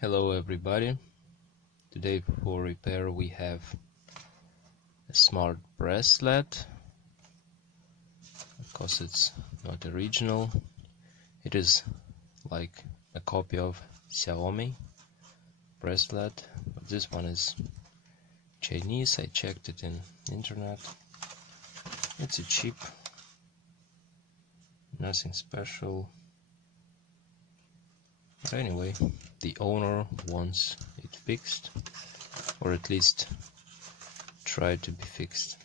Hello everybody. Today for repair we have a smart bracelet. Of course it's not original. It is like a copy of Xiaomi bracelet, but this one is Chinese. I checked it in internet. It's a cheap, nothing special. But anyway, the owner wants it fixed, or at least try to be fixed.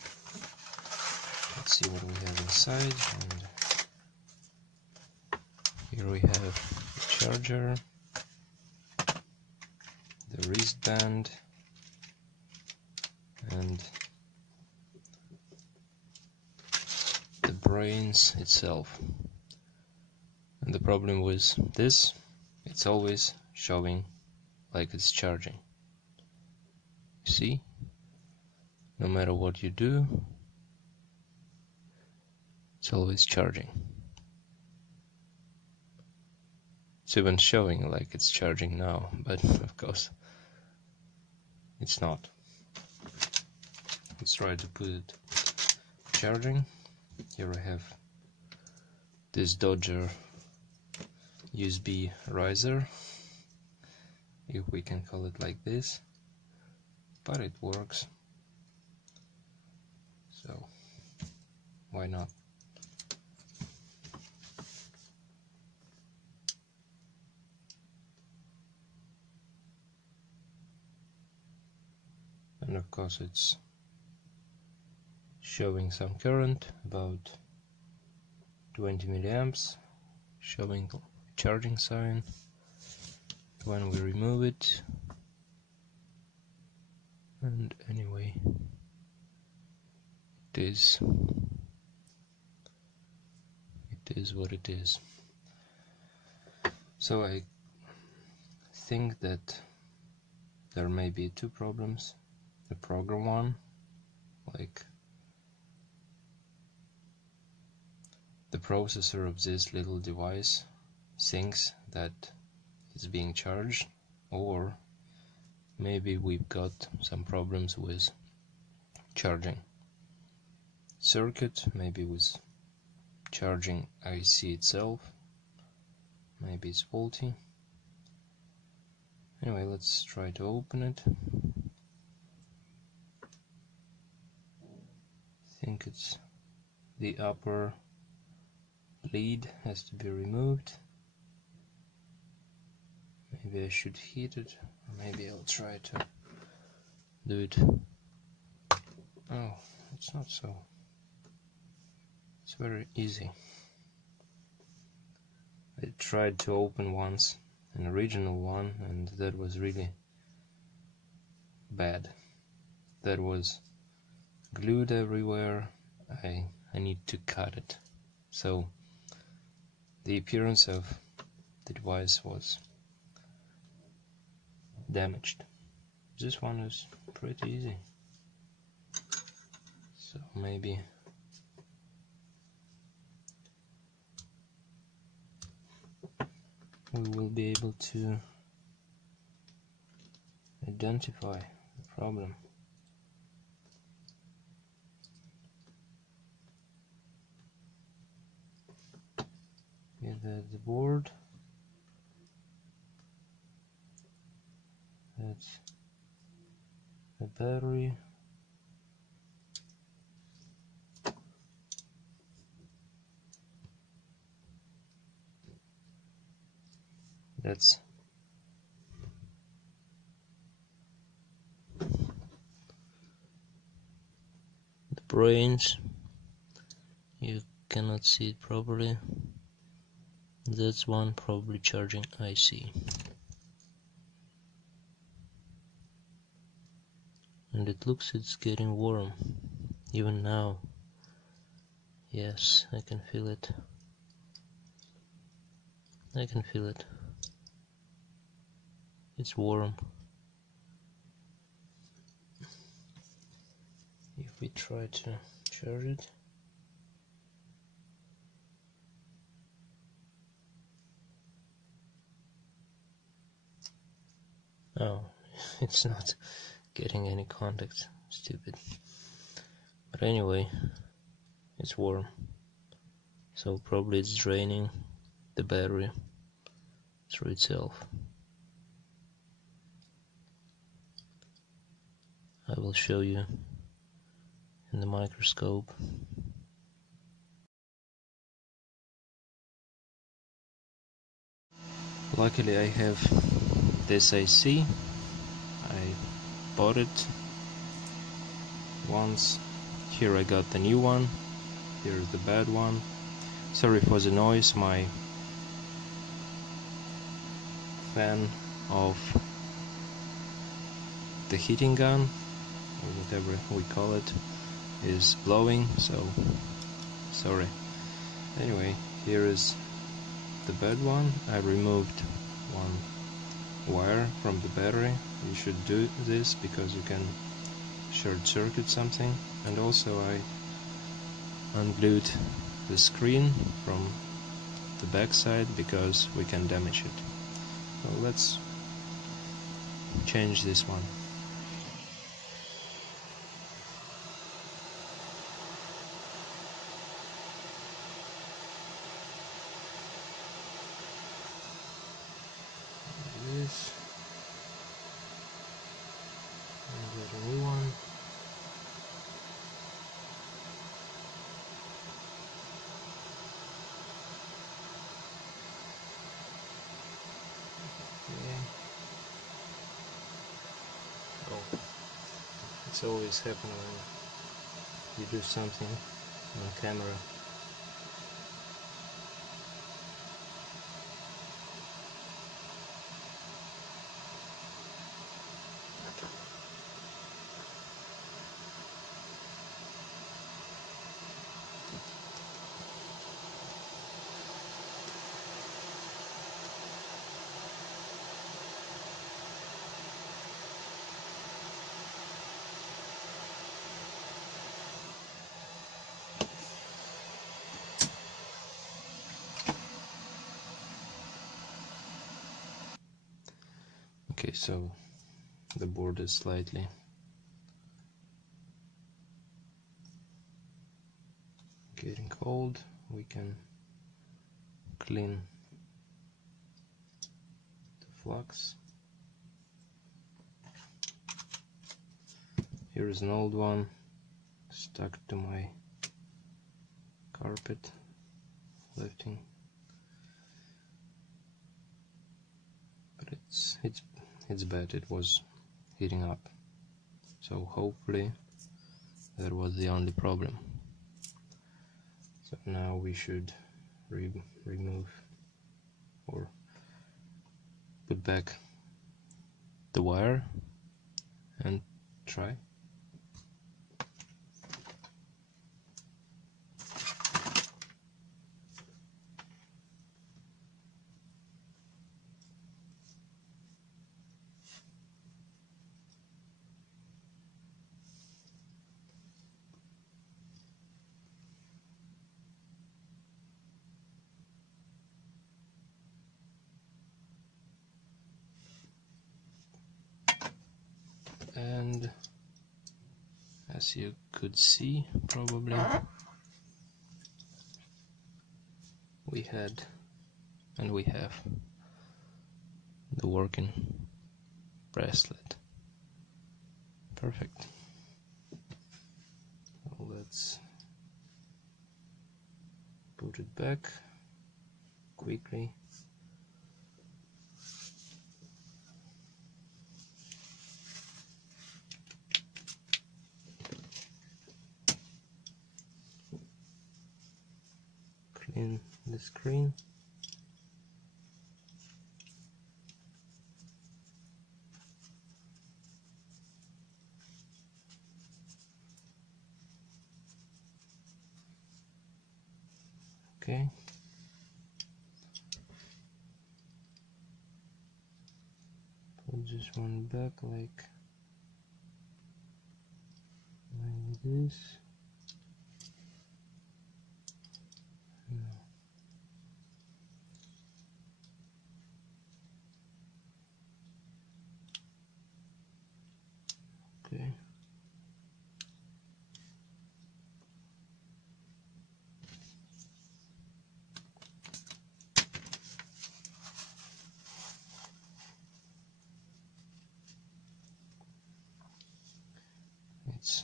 Let's see what we have inside. And here we have the charger, the wristband, and the brains itself. And the problem with this, it's always showing like it's charging. You see? No matter what you do, it's always charging. It's even showing like it's charging now, but of course it's not. Let's try to put it charging. Here I have this Dodger USB riser, if we can call it like this, but it works, so why not? And of course it's showing some current, about 20 milliamps, showing charging sign. When we remove it, and anyway, it is what it is. So I think that there may be two problems. The program one, like the processor of this little device thinks that it's being charged, or maybe we've got some problems with charging circuit, maybe with charging IC itself, maybe it's faulty. Anyway, let's try to open it. I think it's the upper lead has to be removed. Maybe I should heat it, or maybe I'll try to do it. Oh, it's not so. It's very easy. I tried to open once an original one, and that was really bad. That was glued everywhere. I need to cut it. So the appearance of the device was damaged. This one is pretty easy, so maybe we will be able to identify the problem. Get the board. That's the battery. That's the brains. You cannot see it properly. That's one probably charging IC. And it looks it's getting warm, even now. Yes, I can feel it. I can feel it. It's warm. If we try to charge it, Oh, it's not getting any contact. Stupid. But anyway, it's warm, so probably it's draining the battery through itself. I will show you in the microscope. Luckily I have this AC. I bought it once. Here I got the new one. Here's the bad one. Sorry for the noise, my fan of the heating gun, or whatever we call it, is blowing, so sorry. Anyway, here is the bad one. I removed one wire from the battery. You should do this because you can short circuit something. And also I unglued the screen from the back side because we can damage it. So let's change this one. This. And get a new one. Okay. Oh, it's always happening when you do something on camera. Okay, so the board is slightly getting cold. We can clean the flux. Here is an old one stuck to my carpet, lifting. But it's bad. It was heating up. So hopefully that was the only problem. So now we should remove or put back the wire and try. And as you could see, probably, we had and we have the working bracelet. Perfect. So let's put it back quickly. Clean the screen. Okay. Put this one back like this. Okay. It's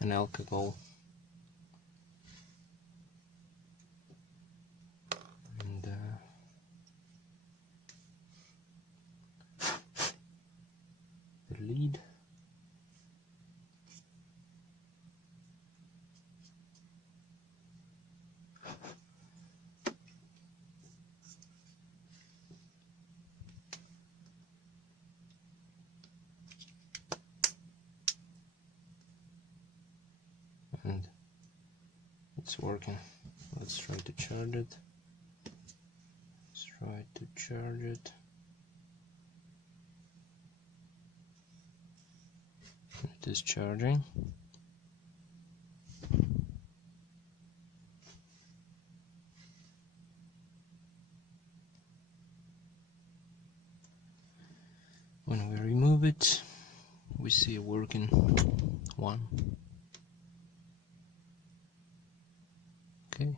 an alcohol. And the lead. And it's working. Let's try to charge it. Let's try to charge it. It is charging. When we remove it, we see a working one. Okay.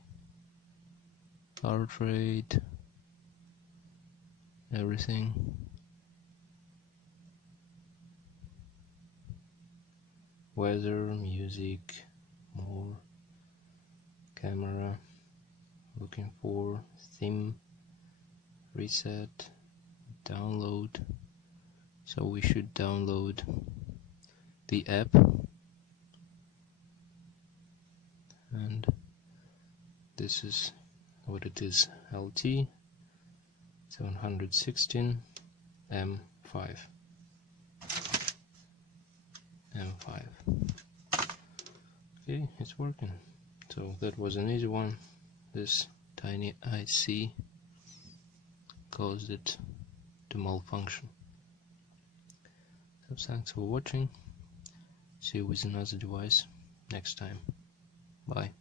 Heart rate, everything. Weather, music, more, camera, looking for theme, reset, download. So we should download the app, and this is what it is: LT 716 M5. Okay, it's working. So that was an easy one. This tiny IC caused it to malfunction. So thanks for watching. See you with another device next time. Bye.